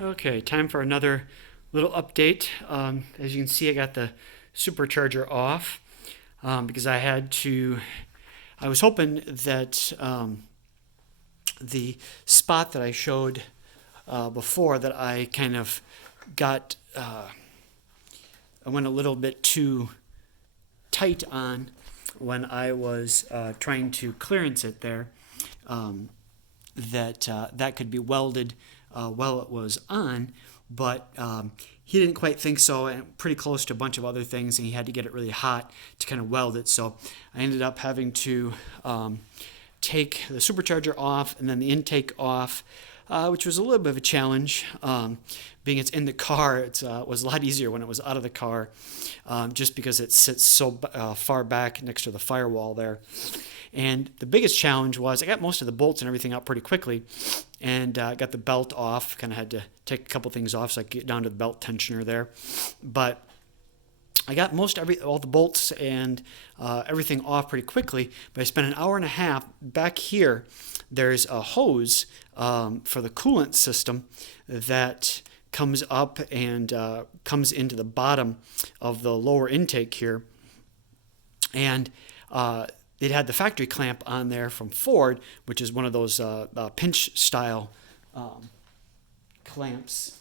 Okay, time for another little update. As you can see, I got the supercharger off because I was hoping that the spot that I showed before that I kind of I went a little bit too tight on when I was trying to clearance it there, that could be welded while it was on, but he didn't quite think so, and pretty close to a bunch of other things, and he had to get it really hot to kind of weld it. So I ended up having to take the supercharger off and then the intake off, which was a little bit of a challenge. Being it's in the car, it was a lot easier when it was out of the car, just because it sits so far back next to the firewall there. And the biggest challenge was I got most of the bolts and everything out pretty quickly, and got the belt off. Kind of had to take a couple things off so I could get down to the belt tensioner there. But I got all the bolts and everything off pretty quickly. But I spent an hour and a half back here. There's a hose for the coolant system that comes up and comes into the bottom of the lower intake here, and it had the factory clamp on there from Ford, which is one of those pinch style clamps.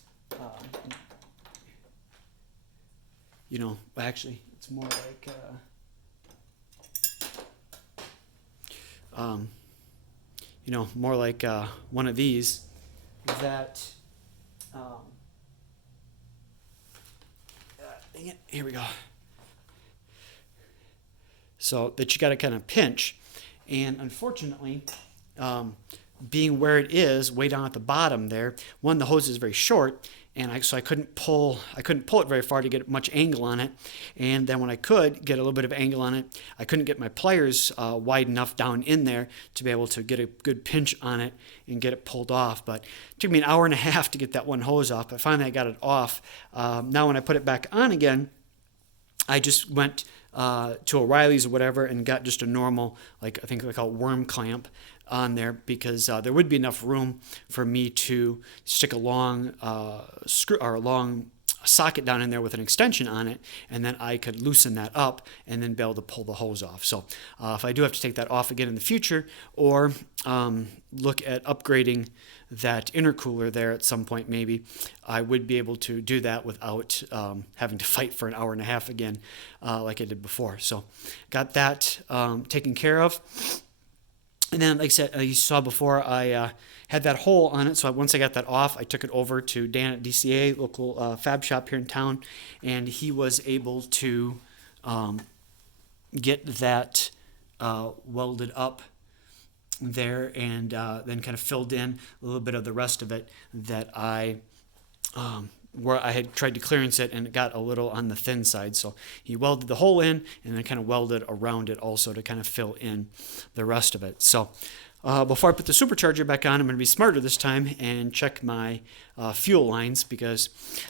Actually, it's more like one of these that. Dang it! Here we go. So that you got to kind of pinch, and unfortunately, being where it is, way down at the bottom there, the hose is very short, and so I couldn't pull it very far to get much angle on it. And then when I could get a little bit of angle on it, I couldn't get my pliers wide enough down in there to be able to get a good pinch on it and get it pulled off. But it took me an hour and a half to get that one hose off, but finally I got it off. Now when I put it back on again, I just went to O'Reilly's or whatever and got just a normal, I think they call it worm clamp on there, because there would be enough room for me to stick a long screw or a long socket down in there with an extension on it, and then I could loosen that up and then be able to pull the hose off. So if I do have to take that off again in the future, or look at upgrading that intercooler there at some point, maybe I would be able to do that without having to fight for an hour and a half again, like I did before. So got that taken care of. And then, like I said, you saw before, I had that hole on it. So once I got that off, I took it over to Dan at DCA, local fab shop here in town, and he was able to get that welded up there, and then kind of filled in a little bit of the rest of it that where I had tried to clearance it, and it got a little on the thin side. So he welded the hole in and then kind of welded around it also to kind of fill in the rest of it. So before I put the supercharger back on, I'm going to be smarter this time and check my fuel lines, because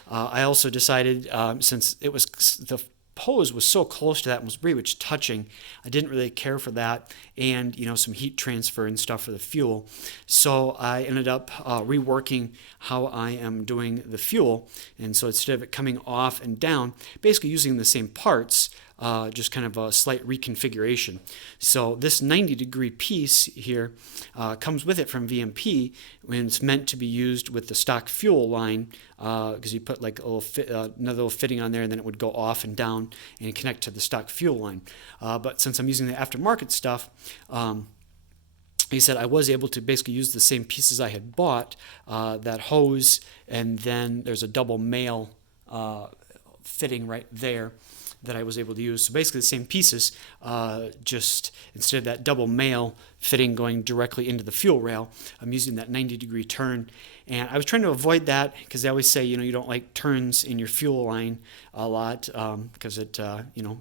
I also decided, since the hose was so close to that and was pretty much touching, I didn't really care for that, and some heat transfer and stuff for the fuel. So I ended up reworking how I am doing the fuel, and so instead of it coming off and down, basically using the same parts, just kind of a slight reconfiguration. So this 90-degree piece here comes with it from VMP, when it's meant to be used with the stock fuel line, because you put like another little fitting on there, and then it would go off and down and connect to the stock fuel line. But since I'm using the aftermarket stuff, he said I was able to basically use the same pieces I had bought, that hose, and then there's a double male fitting right there that I was able to use. So basically the same pieces, just instead of that double male fitting going directly into the fuel rail, I'm using that 90-degree turn. And I was trying to avoid that, because they always say, you don't like turns in your fuel line a lot because it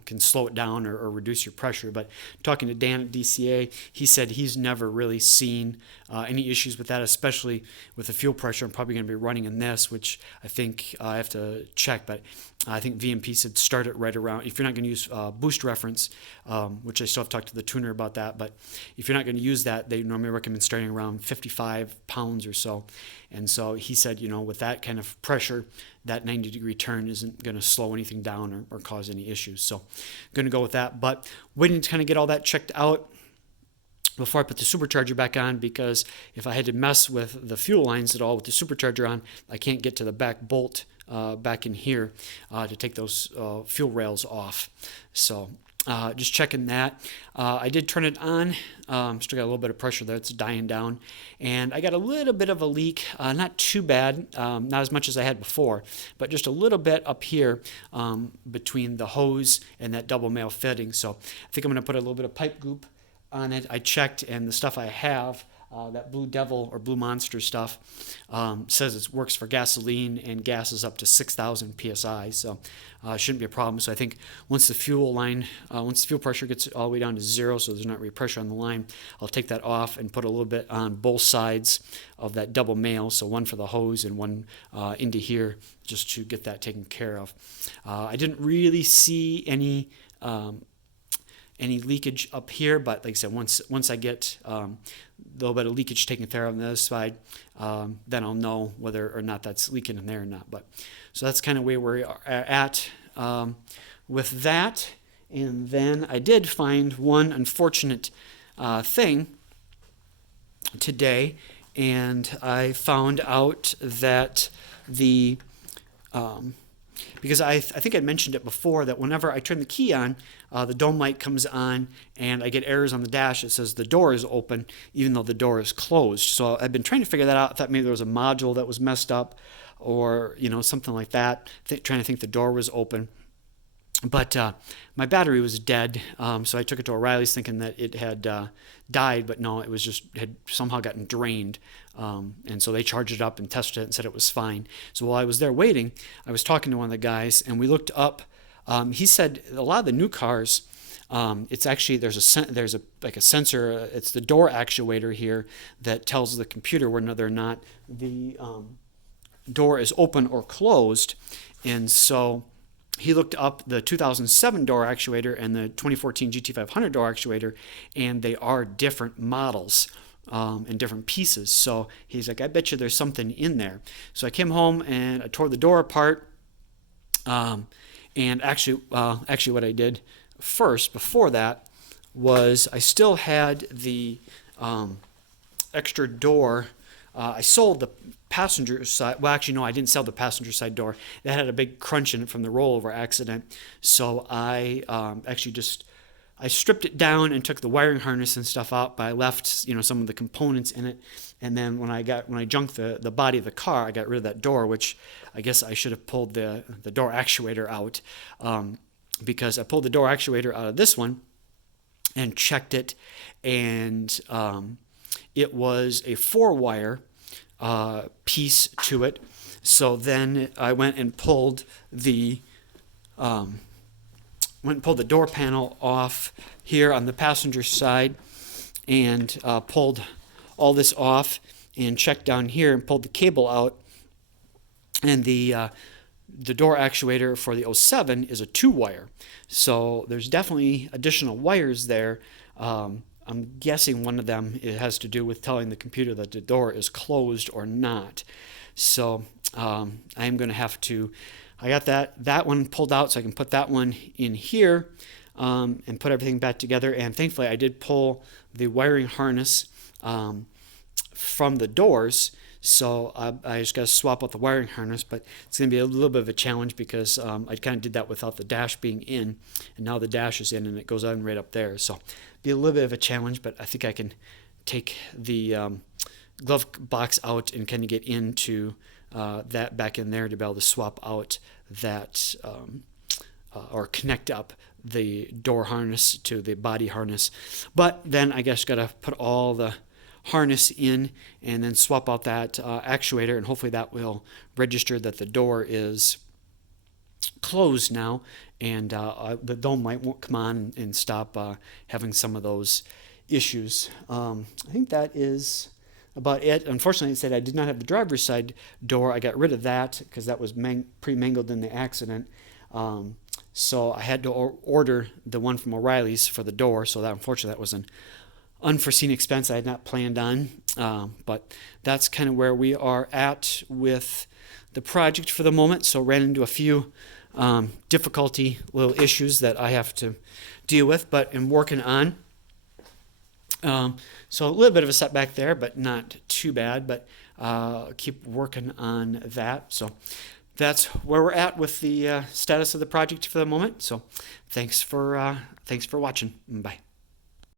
can slow it down or reduce your pressure. But talking to Dan at DCA, he said he's never really seen any issues with that, especially with the fuel pressure. I'm probably going to be running in this, which I think I have to check, but I think VMP said start it right around, if you're not going to use boost reference, which I still have to talk to the tuner about that, but if you're not going to use that, they normally recommend starting around 55 pounds or so. And so he said, with that kind of pressure, that 90-degree turn isn't going to slow anything down or cause any issues. So I'm going to go with that, but waiting to kind of get all that checked out before I put the supercharger back on, because if I had to mess with the fuel lines at all with the supercharger on, I can't get to the back bolt back in here to take those fuel rails off. So just checking that. I did turn it on. Still got a little bit of pressure there. It's dying down. And I got a little bit of a leak. Not too bad. Not as much as I had before, but just a little bit up here between the hose and that double male fitting. So I think I'm going to put a little bit of pipe goop on it. I checked, and the stuff I have, that Blue Devil or Blue Monster stuff, says it works for gasoline, and gas is up to 6,000 psi, so it shouldn't be a problem. So I think once the fuel pressure gets all the way down to 0, so there's not really pressure on the line, I'll take that off and put a little bit on both sides of that double male, so one for the hose and one into here, just to get that taken care of. I didn't really see any leakage up here, but like I said, once I get a little bit of leakage taken care of on the other side, then I'll know whether or not that's leaking in there or not. But so that's kind of where we're at with that. And then I did find one unfortunate thing today, and I found out that because I think I mentioned it before, that whenever I turn the key on, the dome light comes on, and I get errors on the dash. It says the door is open, even though the door is closed. So I've been trying to figure that out. I thought maybe there was a module that was messed up, or something like that. Trying to think the door was open. But my battery was dead, so I took it to O'Reilly's thinking that it had died, but no, it was just had somehow gotten drained. And so they charged it up and tested it and said it was fine. So while I was there waiting, I was talking to one of the guys, and we looked up. He said a lot of the new cars, it's actually there's a sensor. It's the door actuator here that tells the computer whether or not the door is open or closed. And so he looked up the 2007 door actuator and the 2014 GT500 door actuator, and they are different models and different pieces. So he's like, I bet you there's something in there. So I came home and I tore the door apart. And actually what I did first, before that, was I still had the extra door. I sold the passenger side. Well, actually, no, I didn't sell the passenger side door. It had a big crunch in it from the rollover accident. So I I stripped it down and took the wiring harness and stuff out, but I left some of the components in it. And then when I junked the body of the car, I got rid of that door, which I guess I should have pulled the door actuator out, because I pulled the door actuator out of this one and checked it, and it was a 4-wire piece to it. So then I went and pulled the door panel off here on the passenger side, and pulled all this off and checked down here and pulled the cable out. And the door actuator for the 07 is a 2-wire. So there's definitely additional wires there. I'm guessing one of them, it has to do with telling the computer that the door is closed or not. So I'm going to have to, I got that one pulled out, so I can put that one in here and put everything back together. And thankfully I did pull the wiring harness from the doors, so I just got to swap out the wiring harness. But it's going to be a little bit of a challenge, because I kind of did that without the dash being in, and now the dash is in and it goes on right up there. So be a little bit of a challenge, but I think I can take the glove box out and kind of get into that back in there to be able to swap out that or connect up the door harness to the body harness. But then I guess got to put all the harness in and then swap out that actuator, and hopefully that will register that the door is closed now, and the dome light won't come on and stop having some of those issues. I think that is about it. Unfortunately, it said I did not have the driver's side door. I got rid of that because that was pre-mangled in the accident. So I had to order the one from O'Reilly's for the door. So that, unfortunately, that was an unforeseen expense I had not planned on. But that's kind of where we are at with the project for the moment. So ran into a few difficulty little issues that I have to deal with, but am working on. So a little bit of a setback there, but not too bad. But keep working on that. So that's where we're at with the status of the project for the moment. So thanks for watching. Bye.